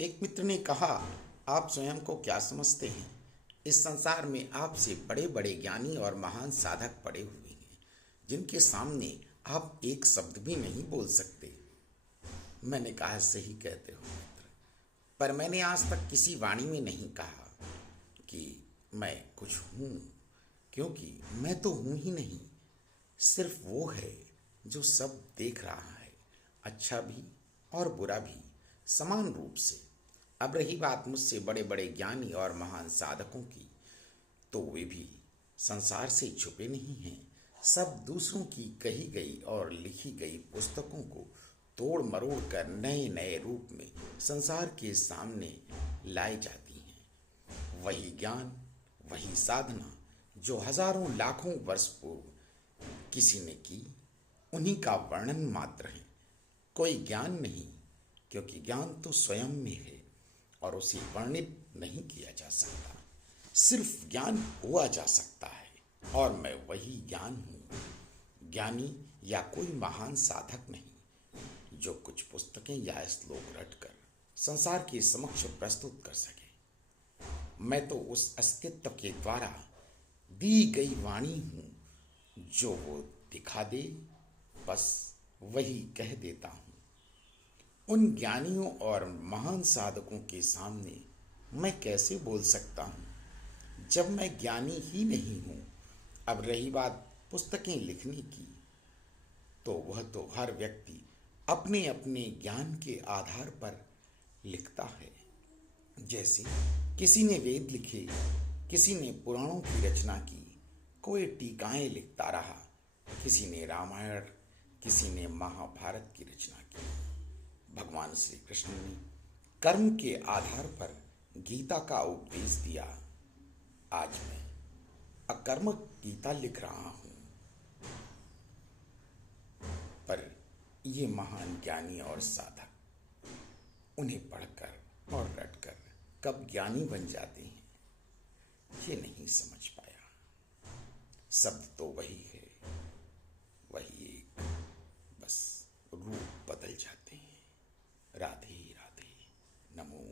एक मित्र ने कहा, आप स्वयं को क्या समझते हैं? इस संसार में आपसे बड़े बड़े ज्ञानी और महान साधक पड़े हुए हैं, जिनके सामने आप एक शब्द भी नहीं बोल सकते। मैंने कहा, सही कहते हो मित्र, पर मैंने आज तक किसी वाणी में नहीं कहा कि मैं कुछ हूँ, क्योंकि मैं तो हूँ ही नहीं। सिर्फ वो है जो सब देख रहा है, अच्छा भी और बुरा भी, समान रूप से। अब रही बात मुझसे बड़े बड़े ज्ञानी और महान साधकों की, तो वे भी संसार से छुपे नहीं हैं। सब दूसरों की कही गई और लिखी गई पुस्तकों को तोड़ मरोड़ कर नए नए रूप में संसार के सामने लाई जाती हैं। वही ज्ञान, वही साधना जो हजारों लाखों वर्ष पूर्व किसी ने की, उन्हीं का वर्णन मात्र है, कोई ज्ञान नहीं। क्योंकि ज्ञान तो स्वयं में है और उसे वर्णित नहीं किया जा सकता। सिर्फ ज्ञान हुआ जा सकता है, और मैं वही ज्ञान हूँ। ज्ञानी या कोई महान साधक नहीं जो कुछ पुस्तकें या श्लोक रटकर संसार के समक्ष प्रस्तुत कर सके। मैं तो उस अस्तित्व के द्वारा दी गई वाणी हूँ, जो वो दिखा दे, बस वही कह देता हूँ। उन ज्ञानियों और महान साधकों के सामने मैं कैसे बोल सकता हूँ जब मैं ज्ञानी ही नहीं हूँ। अब रही बात पुस्तकें लिखने की, तो वह तो हर व्यक्ति अपने अपने ज्ञान के आधार पर लिखता है। जैसे किसी ने वेद लिखे, किसी ने पुराणों की रचना की, कोई टीकाएं लिखता रहा, किसी ने रामायण, किसी ने महाभारत की रचना की। भगवान श्री कृष्ण ने कर्म के आधार पर गीता का उपदेश दिया। आज मैं अकर्मक गीता लिख रहा हूँ। पर ये महान ज्ञानी और साधक उन्हें पढ़कर और रटकर कब ज्ञानी बन जाते हैं, ये नहीं समझ पाया। शब्द तो वही है, वही एक, बस रूप बदल जाते हैं। राधे राधे, नमो